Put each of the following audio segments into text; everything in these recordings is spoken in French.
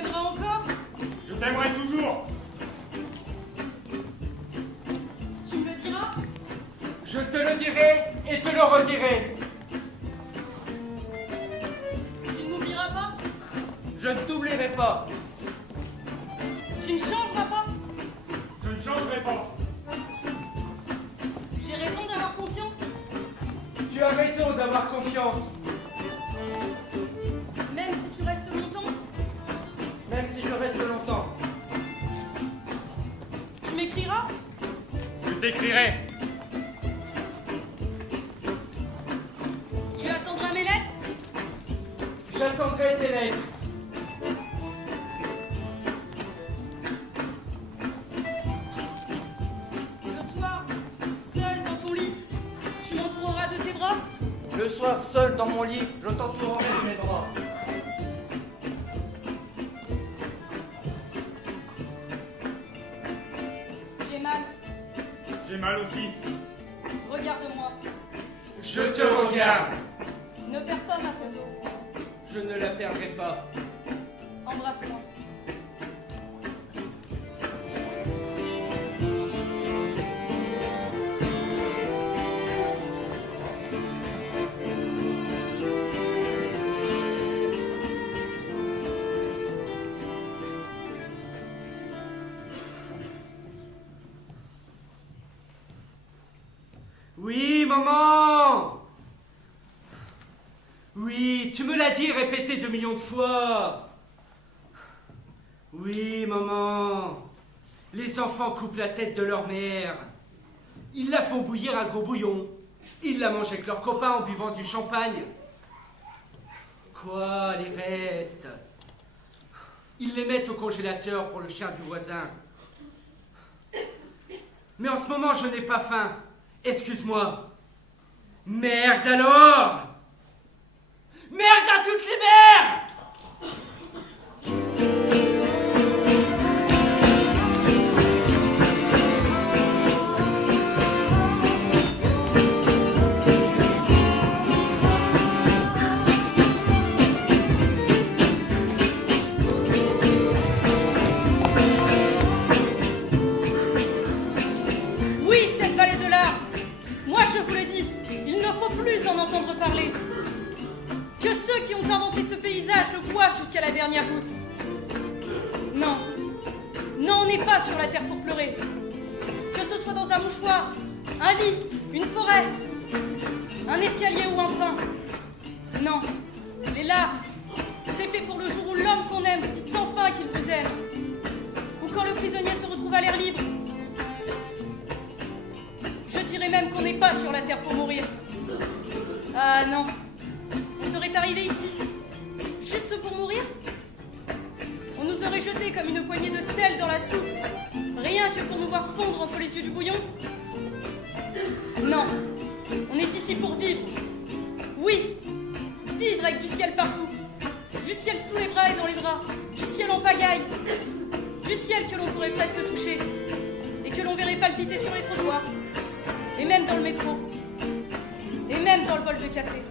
m'aimeras encore? Je t'aimerai toujours. Tu me le diras? Je te le dirai et te le redirai. Tu ne m'oublieras pas? Je ne t'oublierai pas. Tu ne changeras pas? Je ne changerai pas. J'ai raison d'avoir confiance? Tu as raison d'avoir confiance. Même si tu restes longtemps? Même si je reste longtemps. Tu m'écriras? Je t'écrirai. Tu attendras mes lettres? J'attendrai tes lettres. Le soir, seul dans ton lit, tu m'entoureras de tes bras? Le soir, seul dans mon lit, je t'entourerai de mes bras. J'ai mal. J'ai mal aussi. Regarde-moi. Je te regarde. Ne perds pas ma photo. Je ne la perdrai pas. Embrasse-moi. Oui, maman. Oui, tu me l'as dit, répété 2 millions de fois. Oui, maman. Les enfants coupent la tête de leur mère. Ils la font bouillir un gros bouillon. Ils la mangent avec leurs copains en buvant du champagne. Quoi, les restes? Ils les mettent au congélateur pour le chien du voisin. Mais en ce moment, je n'ai pas faim. Excuse-moi. Merde alors! Merde à toutes les mères! Oui, cette vallée de l'art. Moi, je vous le dis, il ne faut plus en entendre parler. Que ceux qui ont inventé ce paysage le boivent jusqu'à la dernière goutte. Non. Non, on n'est pas sur la terre pour pleurer. Que ce soit dans un mouchoir, un lit, une forêt, un escalier ou un train. Non. Les larmes, c'est fait pour le jour où l'homme qu'on aime dit enfin qu'il vous aime. Ou quand le prisonnier se retrouve à l'air libre. Je dirais même qu'on n'est pas sur la terre pour mourir. Ah non. On serait arrivé ici, juste pour mourir? On nous aurait jetés comme une poignée de sel dans la soupe, rien que pour nous voir fondre entre les yeux du bouillon? Non, on est ici pour vivre. Oui, vivre avec du ciel partout, du ciel sous les bras et dans les draps, du ciel en pagaille, du ciel que l'on pourrait presque toucher, et que l'on verrait palpiter sur les trottoirs, et même dans le métro, et même dans le bol de café.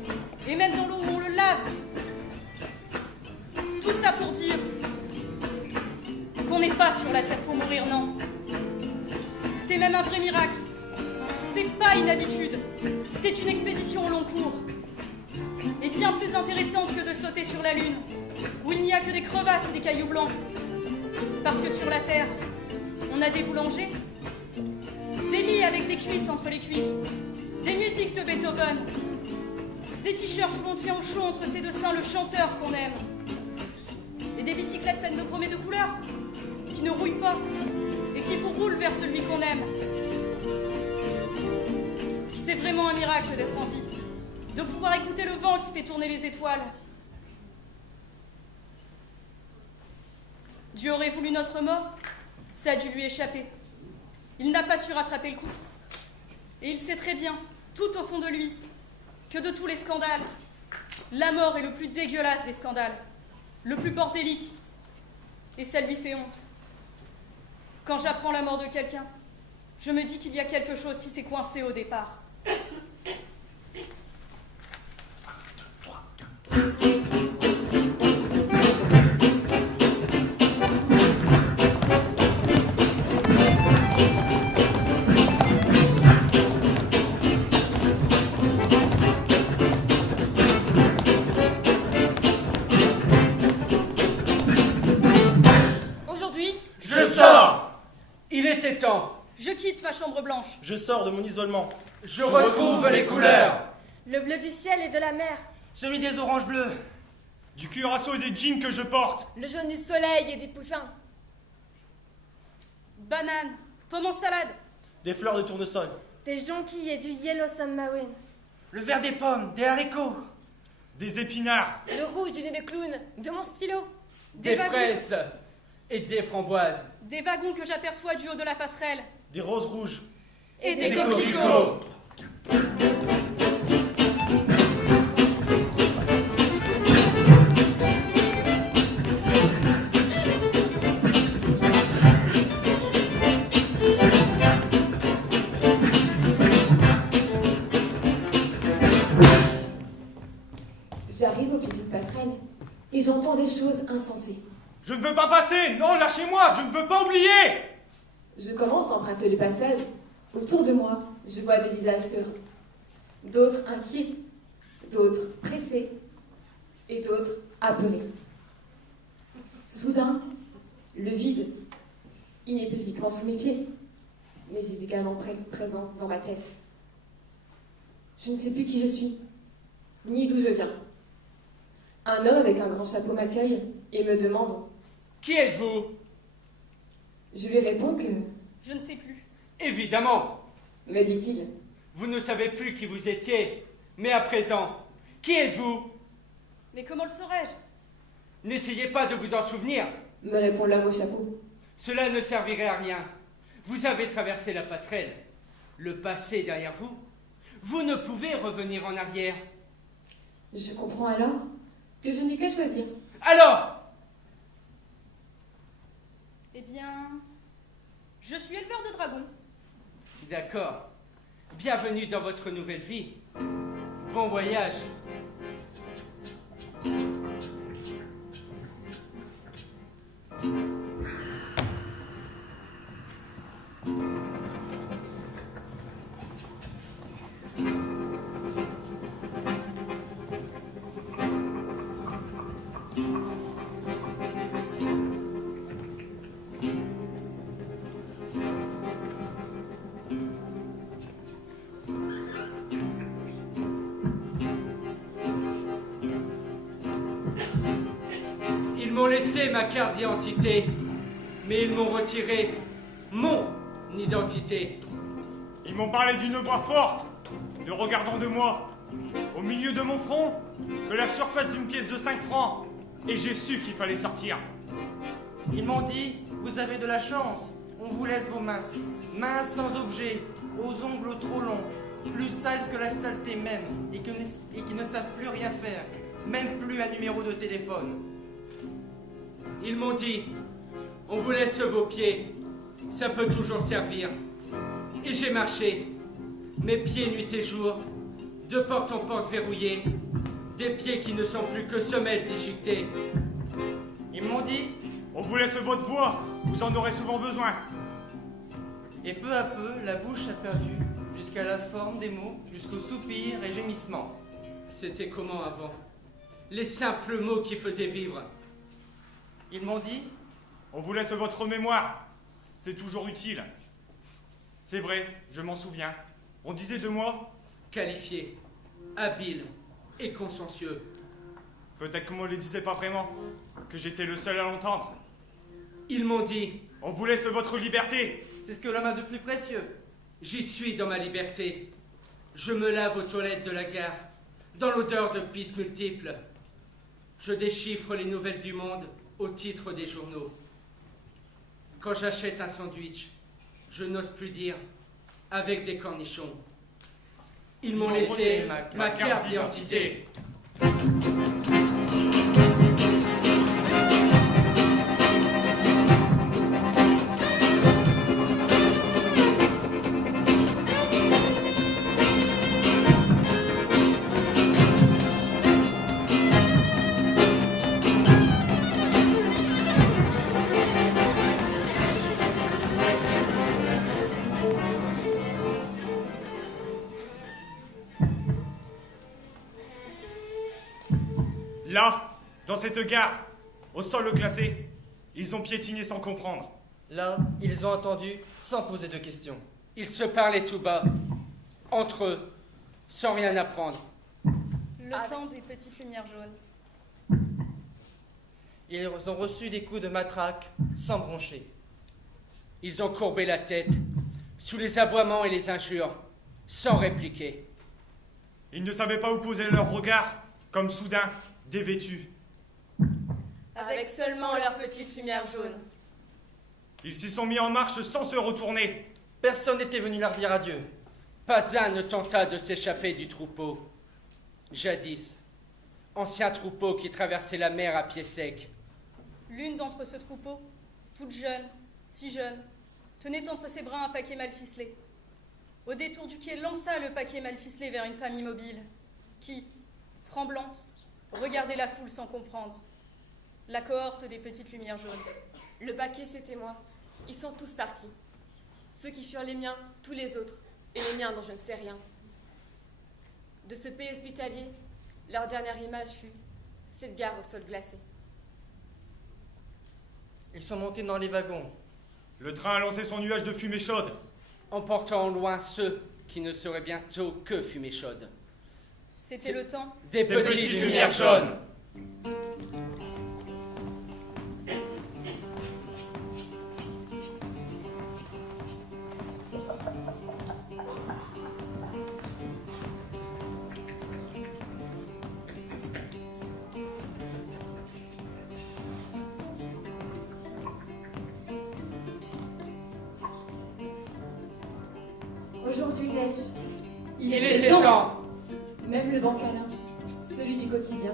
Et même dans l'eau où on le lave. Tout ça pour dire qu'on n'est pas sur la terre pour mourir, non. C'est même un vrai miracle. C'est pas une habitude. C'est une expédition au long cours. Et bien plus intéressante que de sauter sur la Lune, où il n'y a que des crevasses et des cailloux blancs. Parce que sur la terre, on a des boulangers, des lits avec des cuisses entre les cuisses, des musiques de Beethoven, des t-shirts où l'on tient au chaud entre ses deux seins le chanteur qu'on aime. Et des bicyclettes pleines de chrome et de couleurs, qui ne rouillent pas, et qui vous roulent vers celui qu'on aime. C'est vraiment un miracle d'être en vie, de pouvoir écouter le vent qui fait tourner les étoiles. Dieu aurait voulu notre mort, ça a dû lui échapper. Il n'a pas su rattraper le coup. Et il sait très bien, tout au fond de lui, que de tous les scandales, la mort est le plus dégueulasse des scandales, le plus bordélique, et ça lui fait honte. Quand j'apprends la mort de quelqu'un, je me dis qu'il y a quelque chose qui s'est coincé au départ. Je sors. Il était temps. Je quitte ma chambre blanche. Je sors de mon isolement. Je retrouve les couleurs. Le bleu du ciel et de la mer. Celui des oranges bleues. Du cuirassau et des jeans que je porte. Le jaune du soleil et des poussins. Banane, pomme en salade. Des fleurs de tournesol. Des jonquilles et du yellow submarine. Le vert des pommes, des haricots. Des épinards. Le rouge du nez de clown. De mon stylo. Des wagons. fraises et des framboises. Des wagons que j'aperçois du haut de la passerelle. Des roses rouges. Et Des coquelicots. J'arrive au pied d'une passerelle et j'entends des choses insensées. Je ne veux pas passer. Non, lâchez-moi. Je ne veux pas oublier. Je commence à emprunter le passage. Autour de moi, je vois des visages sereins. D'autres inquiets, d'autres pressés et d'autres apeurés. Soudain, le vide. Il n'est plus uniquement sous mes pieds, mais il est également présent dans ma tête. Je ne sais plus qui je suis, ni d'où je viens. Un homme avec un grand chapeau m'accueille et me demande. Qui êtes-vous? Je lui réponds que, Je ne sais plus. Évidemment, me dit-il, vous ne savez plus qui vous étiez. Mais à présent, qui êtes-vous? Mais comment le saurais-je? N'essayez pas de vous en souvenir. me répond l'homme au chapeau. Cela ne servirait à rien. Vous avez traversé la passerelle. Le passé derrière vous. Vous ne pouvez revenir en arrière. Je comprends alors que je n'ai qu'à choisir. Alors, Eh bien, je suis éleveur de dragons. d'accord. Bienvenue dans votre nouvelle vie. Bon voyage. Ils m'ont laissé ma carte d'identité, mais ils m'ont retiré mon identité. Ils m'ont parlé d'une voix forte, de regardant de moi, au milieu de mon front, que la surface d'une pièce de 5 francs. Et j'ai su qu'il fallait sortir. Ils m'ont dit, vous avez de la chance. On vous laisse vos mains. Mains sans objet, aux ongles trop longs, plus sales que la saleté même, et qui ne savent plus rien faire, même plus un numéro de téléphone. Ils m'ont dit, on vous laisse vos pieds, ça peut toujours servir. Et j'ai marché, mes pieds nuit et jour, de porte en porte verrouillés, des pieds qui ne sont plus que semelles déchiquetées. Ils m'ont dit, On vous laisse votre voix, vous en aurez souvent besoin. et peu à peu, la bouche a perdu, jusqu'à la forme des mots, jusqu'aux soupirs et gémissements. C'était comment avant? Les simples mots qui faisaient vivre. Ils m'ont dit, On vous laisse votre mémoire, c'est toujours utile. C'est vrai, je m'en souviens. On disait de moi, Qualifié, habile et consciencieux. peut-être qu'on me le disait pas vraiment, que j'étais le seul à l'entendre. Ils m'ont dit, On vous laisse votre liberté. c'est ce que l'homme a de plus précieux. j'y suis dans ma liberté. Je me lave aux toilettes de la gare, dans l'odeur de pisse multiples. Je déchiffre les nouvelles du monde au titre des journaux. Quand j'achète un sandwich, je n'ose plus dire avec des cornichons. Ils m'ont laissé ma carte d'identité. Là, dans cette gare, au sol classé, ils ont piétiné sans comprendre. Là, ils ont entendu sans poser de questions. Ils se parlaient tout bas, entre eux, sans rien apprendre. Le temps des petites lumières jaunes. Ils ont reçu des coups de matraque sans broncher. Ils ont courbé la tête, sous les aboiements et les injures, sans répliquer. Ils ne savaient pas où poser leur regard, comme soudain, dévêtus. Avec seulement leurs petites lumières jaunes. Ils s'y sont mis en marche sans se retourner. Personne n'était venu leur dire adieu. Pas un ne tenta de s'échapper du troupeau. Jadis, ancien troupeau qui traversait la mer à pied sec. L'une d'entre ce troupeau, toute jeune, si jeune, tenait entre ses bras un paquet mal ficelé. Au détour du quai, lança le paquet mal ficelé vers une femme immobile, qui, tremblante, regardait la foule sans comprendre. La cohorte des petites lumières jaunes. Le paquet, c'était moi. Ils sont tous partis. Ceux qui furent les miens, tous les autres, et les miens dont je ne sais rien. De ce pays hospitalier, leur dernière image fut cette gare au sol glacé. Ils sont montés dans les wagons. Le train a lancé son nuage de fumée chaude. Emportant en loin ceux qui ne seraient bientôt que fumée chaude. C'était le temps Des petites lumières jaunes. Aujourd'hui neige. Il était temps. Même le bancalin, celui du quotidien,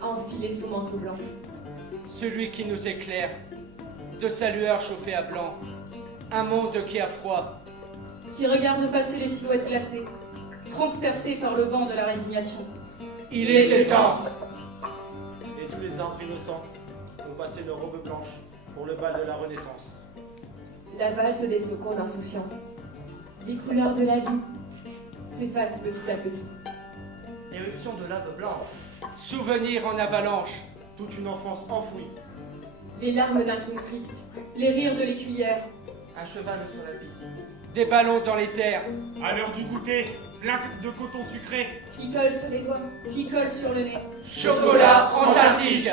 a enfilé son manteau blanc. Celui qui nous éclaire, de sa lueur chauffée à blanc. Un monde qui a froid. qui regarde passer les silhouettes glacées, transpercées par le vent de la résignation. Il était temps. Et tous les arbres innocents ont passé leurs robes blanches pour le bal de la Renaissance. La valse des flocons d'insouciance. Les couleurs de la vie s'effacent petit à petit. Éruption de lave blanche. Souvenir en avalanche. Toute une enfance enfouie. Les larmes d'un clown triste. Les rires de l'écuyère, Un cheval sur la piste. Des ballons dans les airs. À l'heure du goûter, plein de coton sucré. Qui colle sur les doigts. qui collent sur le nez. Chocolat antarctique.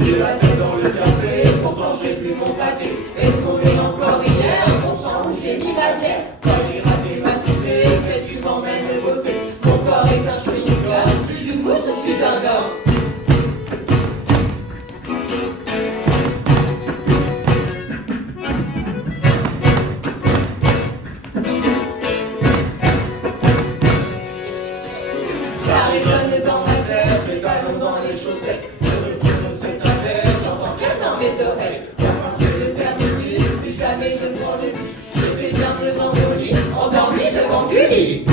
J'ai la tête dans le café, pourtant j'ai plus mon paquet. Est-ce qu'on est encore hier? On sent où j'ai mis la bière. Fallait rater ma fusée, fait tu m'emmènes bosser. Mon corps est un chewing-gum, si je bouge, je suis un homme. Ça résonne dans ma tête, les talons dans les chaussettes. Je retourne cet affaire, j'entends qu'elle dans mes oreilles. La fin c'est le terminus, plus jamais je ne prends le bus. Je fais bien devant mon lit, endormi devant Gulli.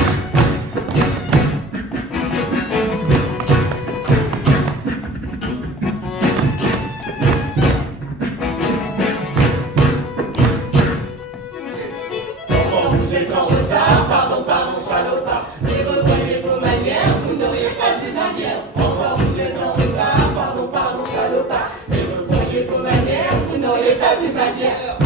Encore vous êtes en retard, pardon, pardon, salopard. Mais revoyez vos manières, vous n'auriez pas vu ma bière. Encore vous êtes en retard, pardon, pardon, salopard. Mais revoyez vos manières, vous n'auriez pas vu ma bière.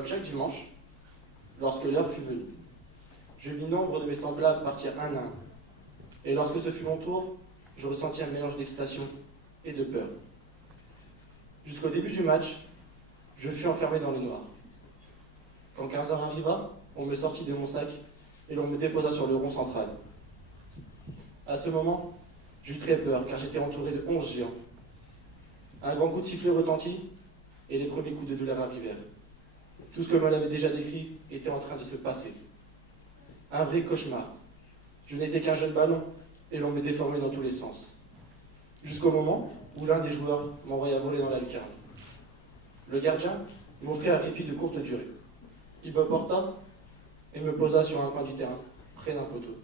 Comme chaque dimanche, lorsque l'heure fut venue, je vis nombre de mes semblables partir un à un. Et lorsque ce fut mon tour, je ressentis un mélange d'excitation et de peur. Jusqu'au début du match, je fus enfermé dans le noir. Quand 15 heures arriva, on me sortit de mon sac et l'on me déposa sur le rond central. À ce moment, j'eus très peur car j'étais entouré de 11 géants. Un grand coup de sifflet retentit et les premiers coups de douleur arrivèrent. Tout ce que l'on avait déjà décrit était en train de se passer. Un vrai cauchemar. Je n'étais qu'un jeune ballon et l'on me déformait dans tous les sens. Jusqu'au moment où l'un des joueurs m'envoya voler dans la lucarne. Le gardien m'offrit un répit de courte durée. Il me porta et me posa sur un coin du terrain, près d'un poteau.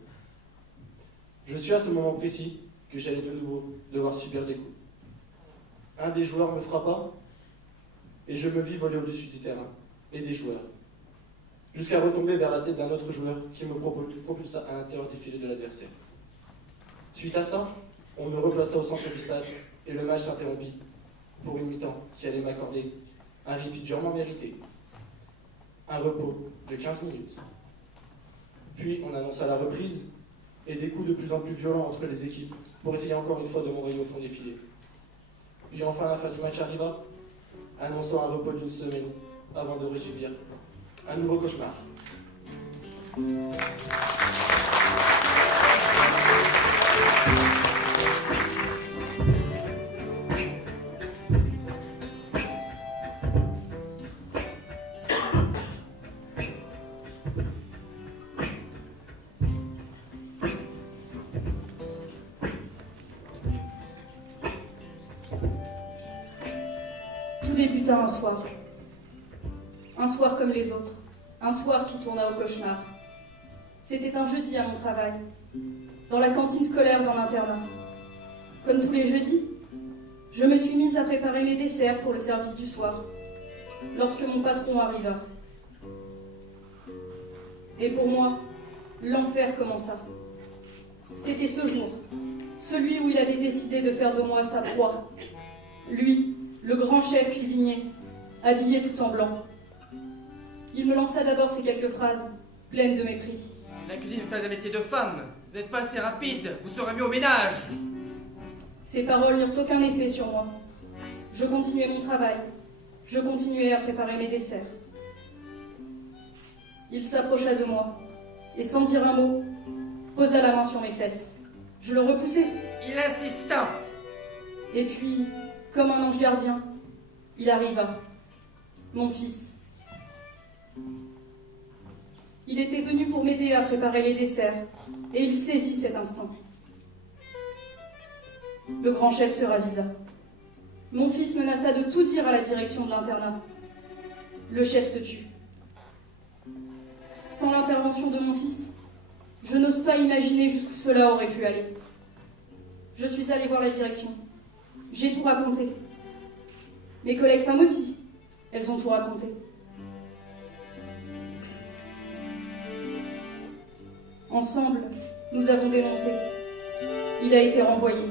Je suis à ce moment précis que j'allais de nouveau devoir subir des coups. Un des joueurs me frappa et je me vis voler au-dessus du terrain et des joueurs, jusqu'à retomber vers la tête d'un autre joueur qui me propulsa à l'intérieur des filets de l'adversaire. Suite à ça, on me replaça au centre du stade et le match s'interrompit pour une mi-temps qui allait m'accorder un répit durement mérité. Un repos de 15 minutes. Puis on annonça la reprise et des coups de plus en plus violents entre les équipes pour essayer encore une fois de m'envoyer au fond des filets. Puis enfin la fin du match arriva, annonçant un repos d'une semaine avant de resubir un nouveau cauchemar. Tout débuta un soir. Un soir comme les autres. Un soir qui tourna au cauchemar. C'était un jeudi à mon travail, dans la cantine scolaire dans l'internat. Comme tous les jeudis, je me suis mise à préparer mes desserts pour le service du soir, lorsque mon patron arriva. Et pour moi, l'enfer commença. C'était ce jour, celui où il avait décidé de faire de moi sa proie. Lui, le grand chef cuisinier, habillé tout en blanc. Il me lança d'abord ces quelques phrases, pleines de mépris. La cuisine n'est pas un métier de femme. Vous n'êtes pas assez rapide, vous serez mieux au ménage. Ces paroles n'eurent aucun effet sur moi. Je continuais mon travail. Je continuais à préparer mes desserts. Il s'approcha de moi et, sans dire un mot, posa la main sur mes fesses. Je le repoussai. Il insista. Et puis, comme un ange gardien, il arriva. Mon fils. Il était venu pour m'aider à préparer les desserts, et il saisit cet instant. Le grand chef se ravisa. Mon fils menaça de tout dire à la direction de l'internat. Le chef se tut. Sans l'intervention de mon fils, je n'ose pas imaginer jusqu'où cela aurait pu aller. Je suis allée voir la direction. J'ai tout raconté. Mes collègues femmes aussi, elles ont tout raconté. Ensemble, nous avons dénoncé. Il a été renvoyé.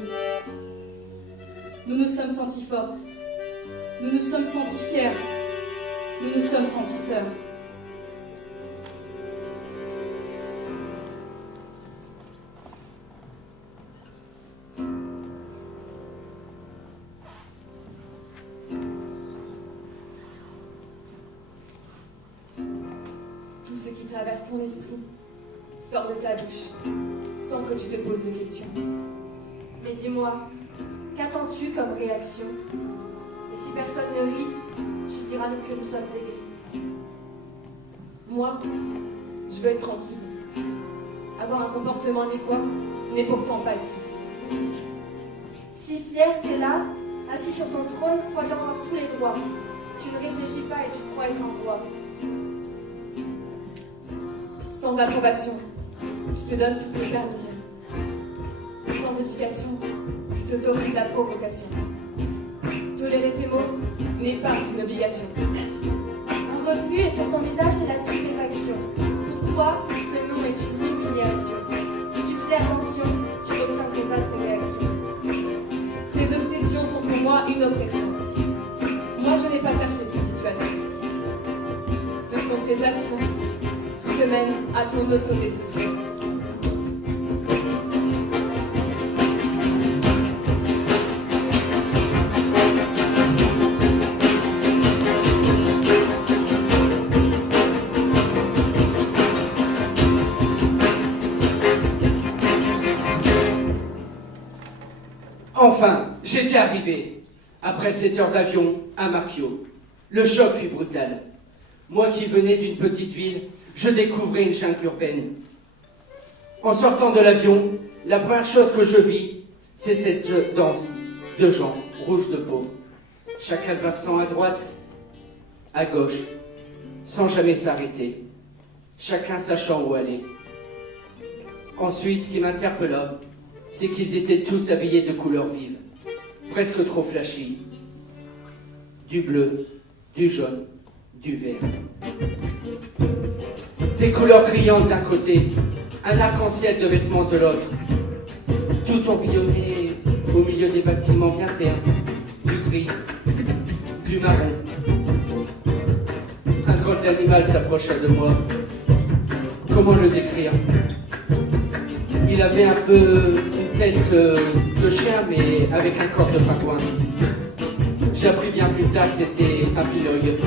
Nous nous sommes sentis fortes. Nous nous sommes sentis fiers. Nous nous sommes sentis sœurs. Tout ce qui traverse ton esprit sort de ta bouche, sans que tu te poses de questions. Mais dis-moi, qu'attends-tu comme réaction? Et si personne ne rit, tu diras que nous sommes aigris. Moi, je veux être tranquille. Avoir un comportement adéquat, mais pourtant pas difficile. Si fier t'es là, assis sur ton trône, croyant avoir tous les droits. Tu ne réfléchis pas et tu crois être un roi. Sans approbation, je te donne toutes les permissions. Sans éducation, je t'autorise la provocation. Tolérer tes mots n'est pas une obligation. Un refus et sur ton visage c'est la stupéfaction. Pour toi, ce nom est une humiliation. Si tu faisais attention, tu n'obtiendrais pas ces réactions. Tes obsessions sont pour moi une oppression. Moi, je n'ai pas cherché cette situation. tes actions qui te mènent à ton autodestruction. Enfin, j'étais arrivé, après 7 heures d'avion, à Marquio. Le choc fut brutal. Moi qui venais d'une petite ville, je découvrais une jungle urbaine. En sortant de l'avion, la première chose que je vis, c'est cette danse de gens rouges de peau. Chacun versant à droite, à gauche, sans jamais s'arrêter. Chacun sachant où aller. Ensuite, ce qui m'interpella, c'est qu'ils étaient tous habillés de couleurs vives, presque trop flashy. Du bleu, du jaune, du vert. Des couleurs criantes d'un côté, un arc-en-ciel de vêtements de l'autre. Tout tourbillonné au milieu des bâtiments bien ternes, du gris, du marron. Un drôle d'animal s'approcha de moi. Comment le décrire? Il avait un peu une tête de chien, mais avec un corps de pingouin. J'ai appris bien plus tard que c'était un pinouille.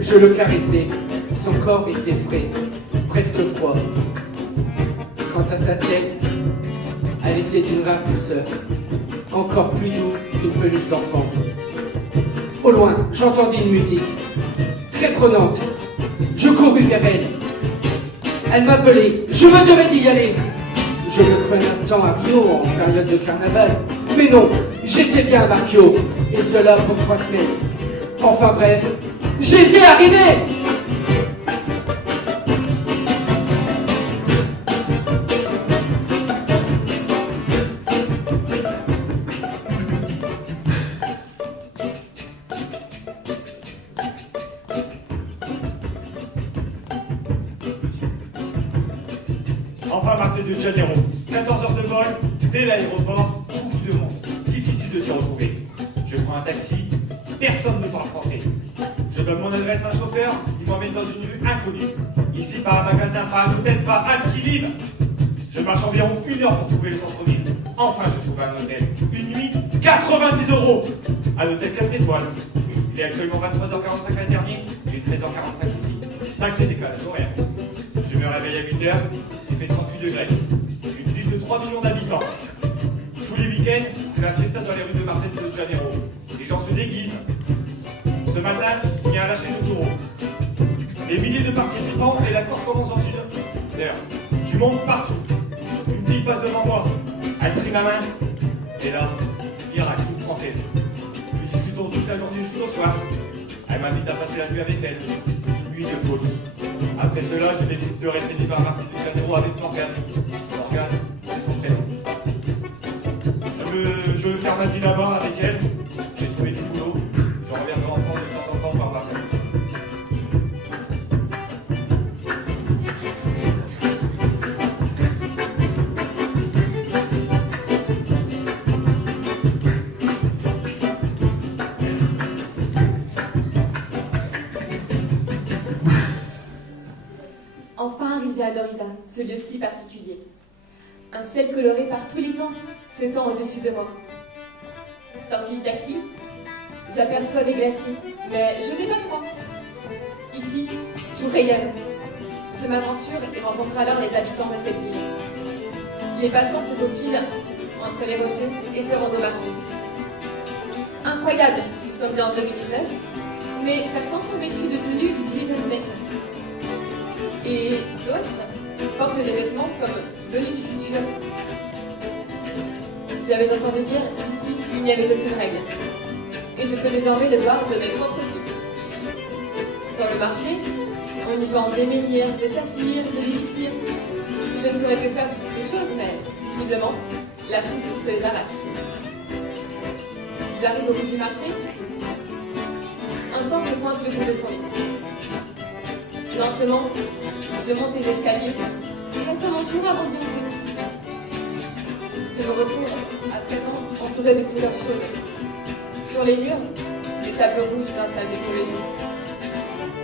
Je le caressais, son corps était frais, presque froid. Quant à sa tête, elle était d'une rare douceur, encore plus douce qu'une peluche d'enfant. Au loin, j'entendis une musique, très prenante. Je courus vers elle. Elle m'appelait, je me devais d'y aller. Je me crus un instant à Rio en période de carnaval. Mais non, j'étais bien à Marquio, et cela pour 3 semaines. Enfin bref, j'étais arrivé. Enfin, Marseille de Janeiro. 14 heures de vol, dès l'aéroport, beaucoup de monde. Difficile de s'y retrouver. Je prends un taxi, personne ne parle français. Je donne mon adresse à un chauffeur, il m'emmène dans une rue inconnue. Ici, pas un magasin, pas un hôtel, pas un qui vive. Je marche environ 1 heure pour trouver le centre-ville. Enfin, je trouve un hôtel. Une nuit, 90 €. Un hôtel 4 étoiles. Il est actuellement 23h45 à dernier, il est 13h45 ici. Sacré décalage horaire. Je me réveille à 8h, il fait 38 degrés. Une ville de 3 millions d'habitants. Tous les week-ends, c'est la fiesta dans les rues de Marseille et de Janeiro. Les gens se déguisent. Ce matin, il y a un lâcher de taureau. Des milliers de participants et la course commence en sud. D'ailleurs, du monde partout. Une fille passe devant moi. Elle prit ma main. Et là, miracle, une française. Nous discutons toute la journée jusqu'au soir. Elle m'invite à passer la nuit avec elle. Une nuit de folie. Après cela, je décide de rester libre à Marseille de Janeiro avec Morgane. Morgane, c'est son prénom. Je veux faire ma vie là-bas avec elle. J'ai trouvé du boulot. Je reviendrai en France de temps en temps par vacances. Enfin arrivé à Lorida, ce lieu si particulier. Un ciel coloré par tous les temps s'étend au-dessus de moi. Sortie du taxi, j'aperçois des glaciers, mais je n'ai pas froid. Ici, tout rayonne. Je m'aventure et rencontre alors les habitants de cette ville. Les passants se faufilent entre les rochers et se rendent au marché. Incroyable, nous sommes bien en 2019, mais certains sont vêtus de tenues du XIXe siècle. Et d'autres portent des vêtements comme venus du futur. J'avais entendu dire qu'ici, il n'y avait aucune règle. Et je peux désormais le voir de mes propres yeux. Dans le marché, on y vend des menhirs, des saphirs, des l'élixir. Je ne saurais que faire de toutes ces choses, mais visiblement, la foule se les arrache. J'arrive au bout du marché. Un temple pointe le bout de son lit. Lentement, je monte les escaliers et j'entends mon tour avant d'y entrer. Je me retrouve à présent entourée de couleurs chaudes. Sur les murs, des tableaux rouges grâce à la décoration.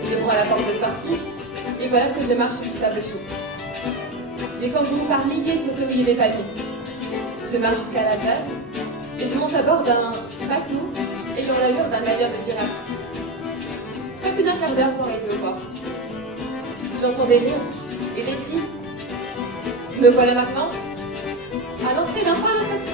Je prends la porte de sortie, et voilà que je marche sur du sable chaud. Des kangourous par milliers sautent au milieu des pavés. Je marche jusqu'à la plage, et je monte à bord d'un bateau ayant l'allure d'un navire de pirates. Pas plus d'un quart d'heure pour arriver au port. J'entends des rires et des cris. Me voilà maintenant à l'entrée d'un parc d'attraction.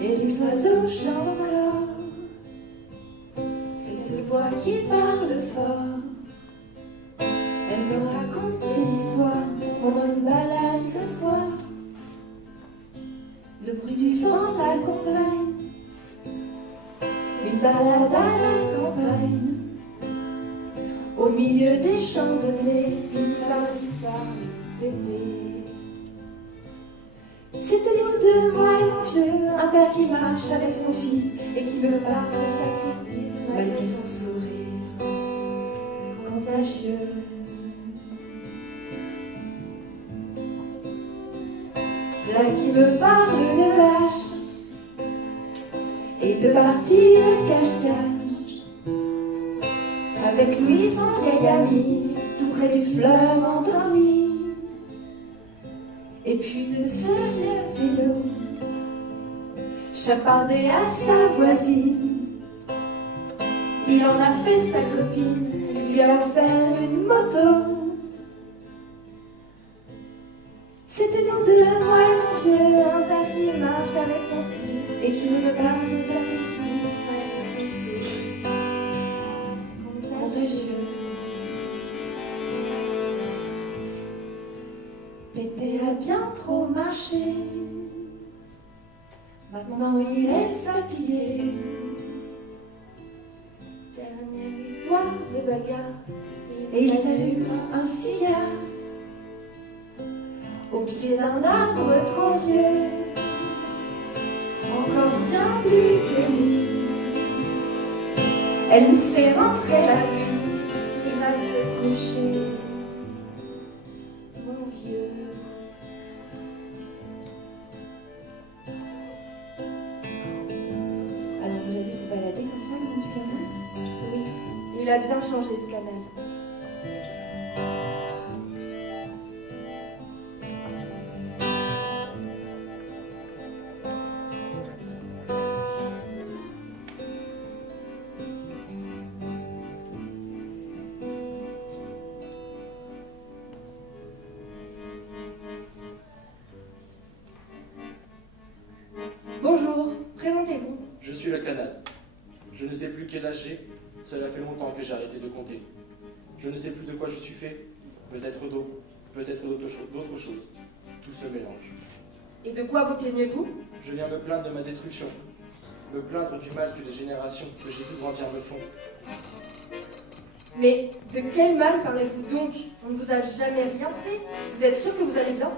Et les oiseaux chantent encore, cette voix qui parle fort. Elle me raconte ses histoires pendant une balade le soir. Le bruit du vent l'accompagne, une balade à la campagne. Au milieu des champs de blé, il parle, bébé. C'était nous deux, moi et mon vieux, un père qui marche avec son fils et qui me parle de sacrifice malgré son sourire contagieux. Là qui me parle de vaches et de partir cache-cache avec lui son vieil ami tout près du fleuve endormi. Et puis de ce vieux vélo, chapardé à sa voisine, il en a fait sa copine, lui a offert une moto. C'était nous deux, moi et mon vieux, un père qui marche avec son fils et qui me parle de sacrifice, contagieux. Pépé a bien trop marché, maintenant il est fatigué. Dernière histoire de bagarre, et il s'allume un cigare au pied d'un arbre trop vieux, encore bien plus que lui. Elle nous fait rentrer la nuit, il va se coucher, mon vieux. Alors vous allez vous balader comme ça, mon petit canal? Oui, il a bien changé ce canal. Bonjour, présentez-vous. Je suis le canal. Je ne sais plus quel âge j'ai, cela fait longtemps que j'ai arrêté de compter. Je ne sais plus de quoi je suis fait, peut-être d'eau, peut-être d'autre chose. Tout se mélange. Et de quoi vous plaignez-vous? Je viens me plaindre de ma destruction, me plaindre du mal que les générations que j'ai vu grandir me font. Mais de quel mal parlez-vous donc? On ne vous a jamais rien fait. Vous êtes sûr que vous allez bien?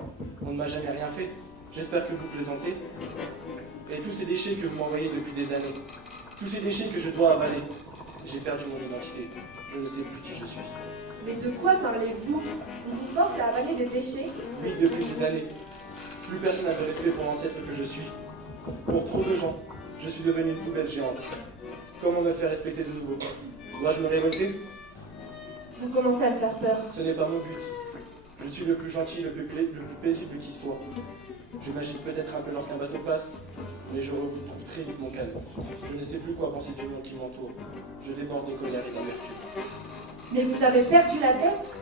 On ne m'a jamais rien fait, j'espère que vous plaisantez. Et tous ces déchets que vous m'envoyez depuis des années, tous ces déchets que je dois avaler, j'ai perdu mon identité, je ne sais plus qui je suis. Mais de quoi parlez-vous? On vous force à avaler des déchets? Oui, depuis des années. Plus personne n'a de respect pour l'ancêtre que je suis. Pour trop de gens, je suis devenu une poubelle géante. Comment me faire respecter de nouveau? Dois-je me révolter? Vous commencez à me faire peur. Ce n'est pas mon but. Je suis le plus gentil, le plus paisible qui soit. Je m'agite peut-être un peu lorsqu'un bateau passe, mais je retrouve très vite mon calme. Je ne sais plus quoi penser du monde qui m'entoure. Je déborde de colère et d'amertume. Mais vous avez perdu la tête?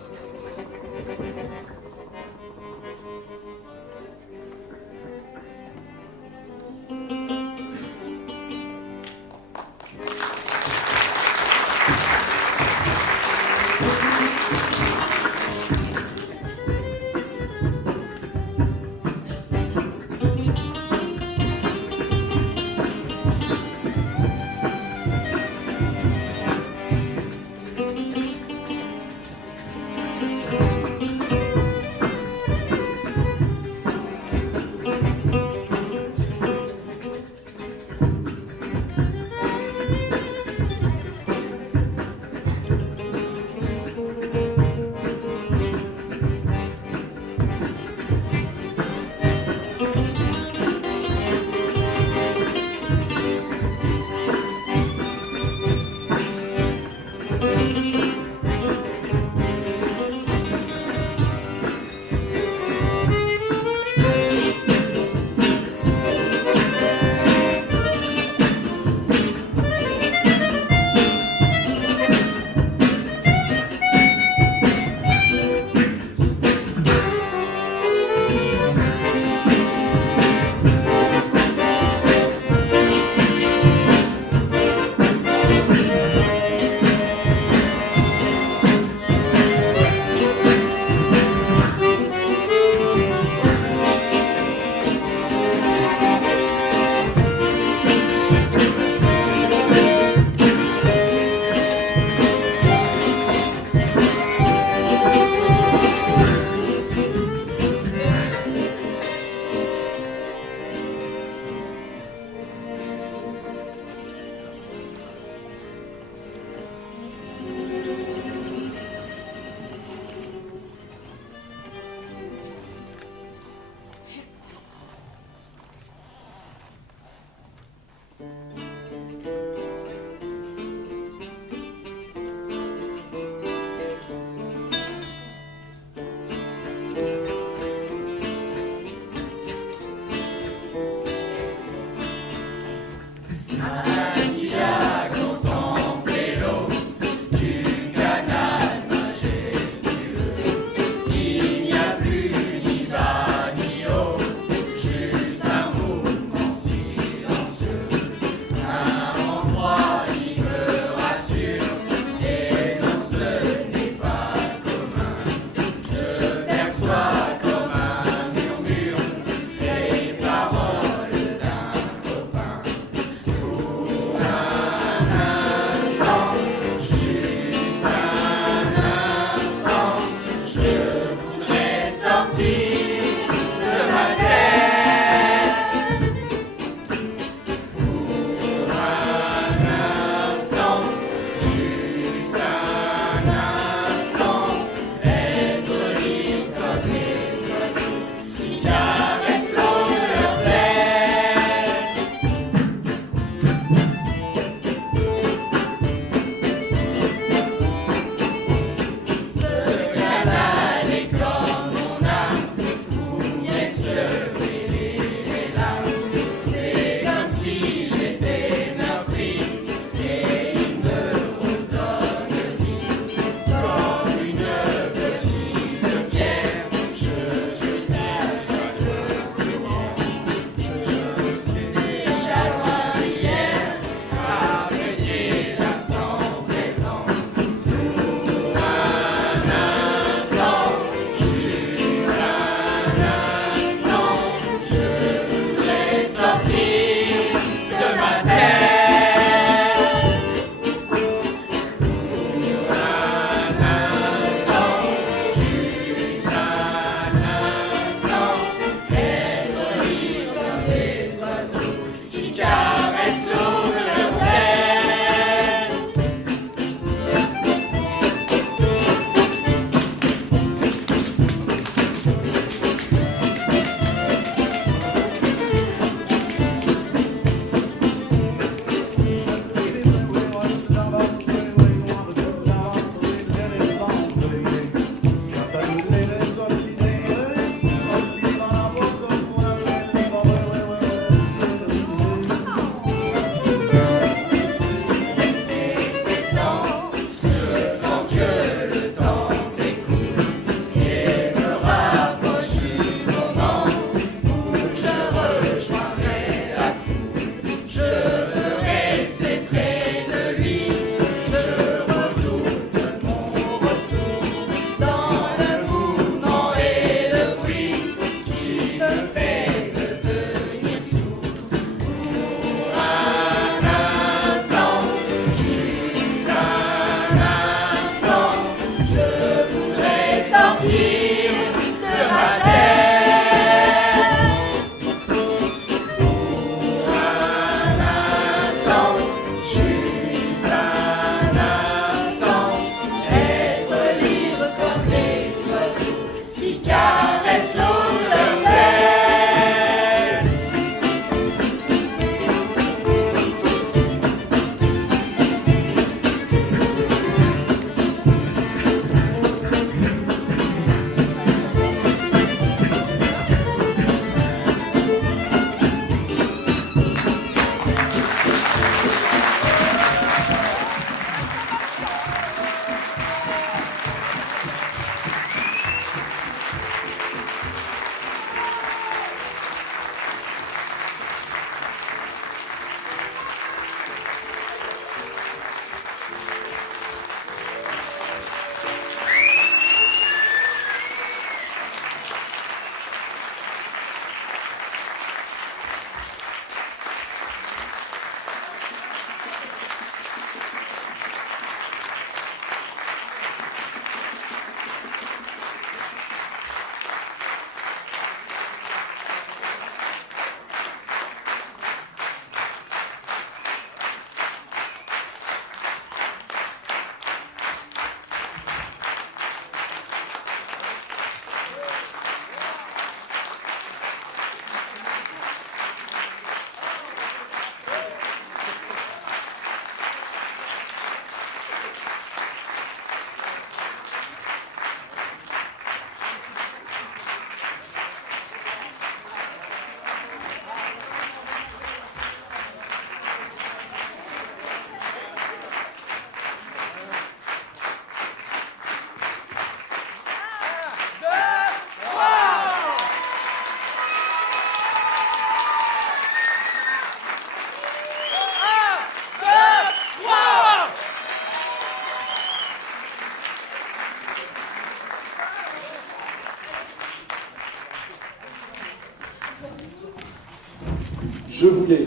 Je voulais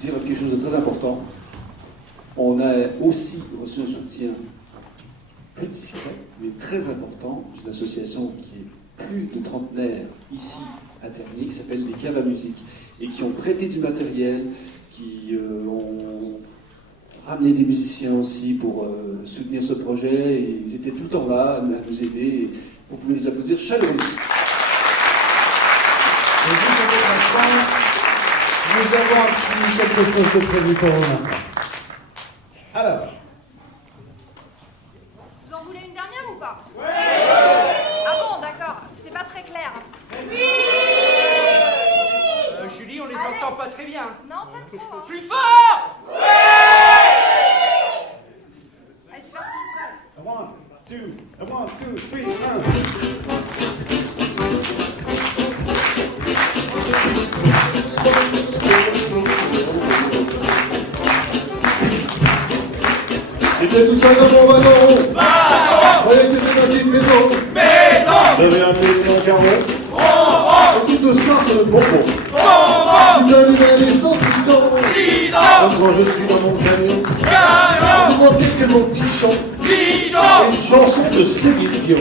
dire quelque chose de très important. On a aussi reçu un soutien plus discret, mais très important, d'une association qui est plus de trentenaire ici à Tergnier, qui s'appelle les Caves à musique, et qui ont prêté du matériel, qui ont ramené des musiciens aussi pour soutenir ce projet, et ils étaient tout le temps là à nous aider, et vous pouvez les applaudir chaleureusement. Nous avons aussi quelque chose de prévu pour vous maintenant. Alors. Vous en voulez une dernière ou pas? Ouais. Ah bon, d'accord. C'est pas très clair. Julie, on les entend pas très bien. Non, pas trop. Plus fort! Allez, c'est parti. One, two, three, un. C'était tout ça dans mon ballon. Je croyais que c'était ma petite maison. J'avais un pété en carreau. Et tout ça sur le bonbon. Tu m'as mis à l'essence 600. Quand je suis dans mon camion. Je me demandais que mon bichon. Une chanson de Céline Dion.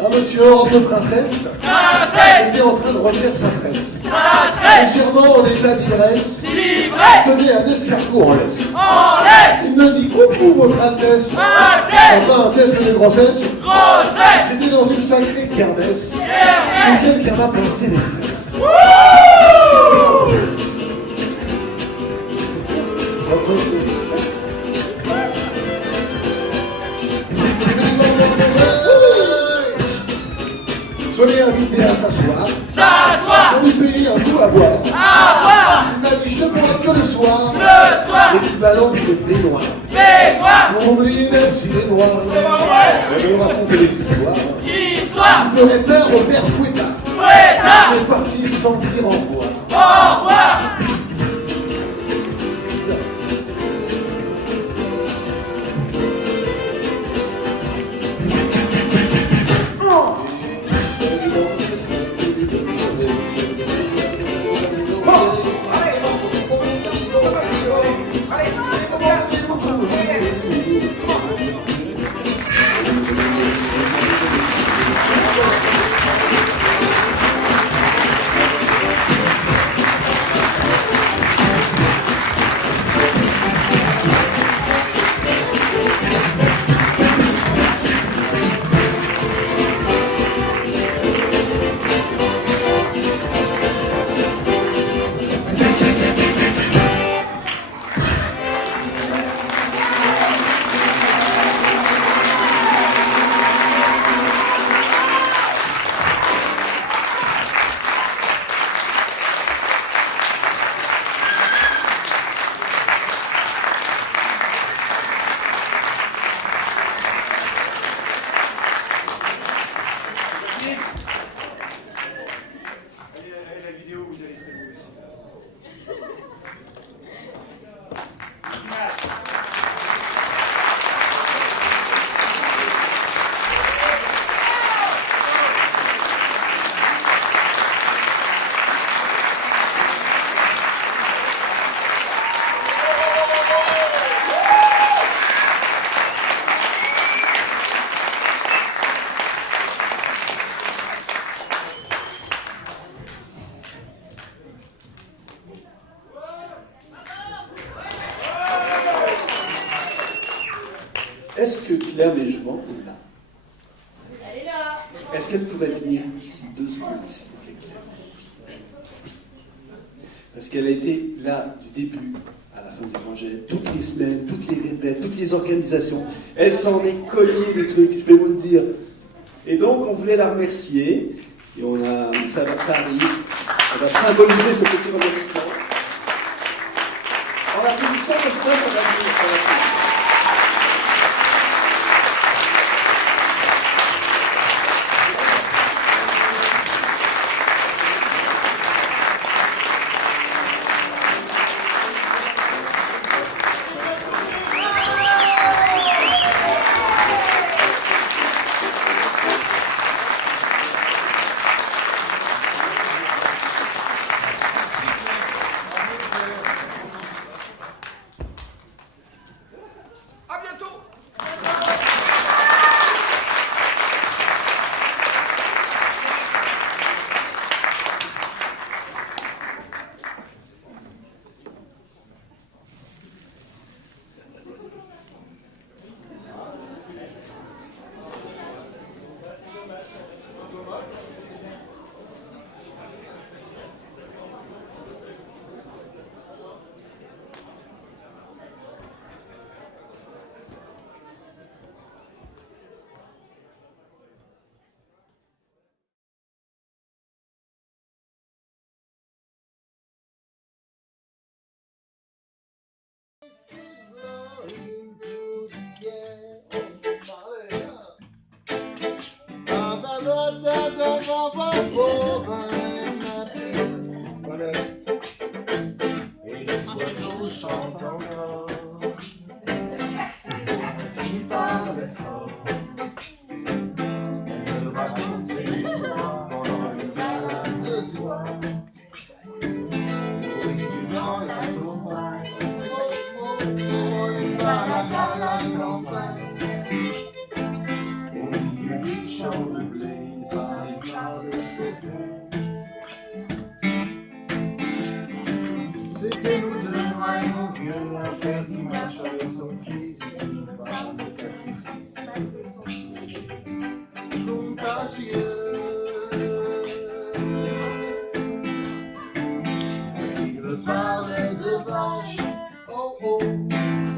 Un monsieur Europe de princesse était en train de refaire sa tresse. Légèrement en état d'ivresse, tenait un escargot en laisse. Il me dit coucou votre Altesse. Enfin un test de grossesse. C'était dans une sacrée kermesse. C'est celle qui m'a pincé les fesses. Je l'ai invité à s'asseoir. On lui payer un coup à boire. Il m'a dit je bois que le soir. L'équivalent du baignoire. Pour oublier même s'il est noir. Je me raconter des histoires. Il ferait peur au père Fouettard. Il est parti sans dire au revoir. Est-ce que Claire Mégevant est là? Elle est là. Est-ce qu'elle pouvait venir ici 2 secondes, s'il vous plaît, Claire? Parce qu'elle a été là du début à la fin du projet, toutes les semaines, toutes les répètes, toutes les organisations. Elle s'en est cognée des trucs, je vais vous le dire. Et donc, on voulait la remercier. Et ça arrive. On va symboliser ce petit remerciement. En l'applaudissant comme ça va venir. Et les oiseaux chantent encore. Qui parle fort. Elle me raconte ses histoires pendant une balade le soir. Oui, du vent la campagne. Une balade à la campagne. Au milieu du champ de blé, par les clouds de feu. C'était nous deux, moi et mon vieux, un père qui marche avec son fils, qui parle de sacrifice, de son fils contagieux. Il me parlait de vaches, oh oh,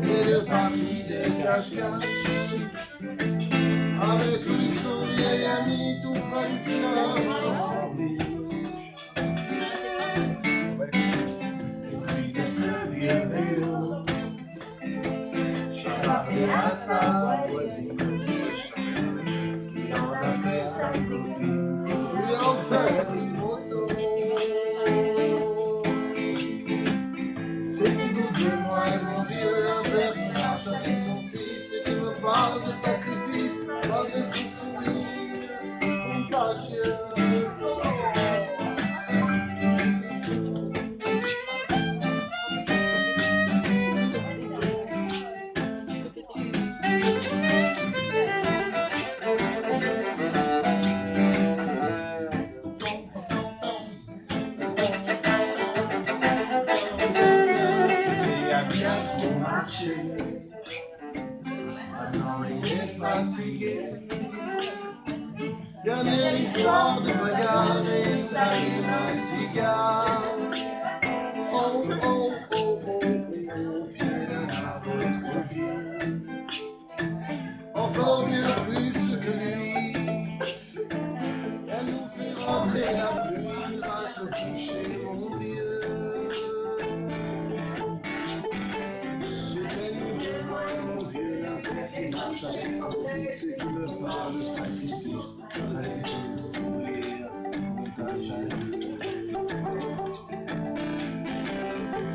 et de parties de cache-cache. Avec lui son vieil ami, tout près du fleuve. À sa voisine, il en a fait sa copine, lui en fait une moto. C'est nous deux, moi et mon vieux, un père qui marche avec son fils et qui me parle de sacrifice, parle de son souvenir contagieux. Maintenant il est fatigué. Dernière histoire de bagarre et ça allume un cigare. Oh oh oh oh oh, au pied d'un arbre trop vieux. Encore mieux plus que lui. Elle nous fait rentrer la pluie grâce au cliché mon vieux. Marche avec son fils et qui me parle de sacrifice. Allez, mourir, contagieux.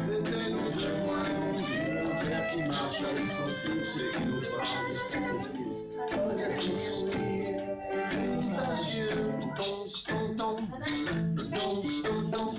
C'était nous deux, moi et mon vieux, un père qui marche avec son fils et qui nous parle de sacrifice. Allez, contagieux. Tom, tom, tom, tom, tom, tom.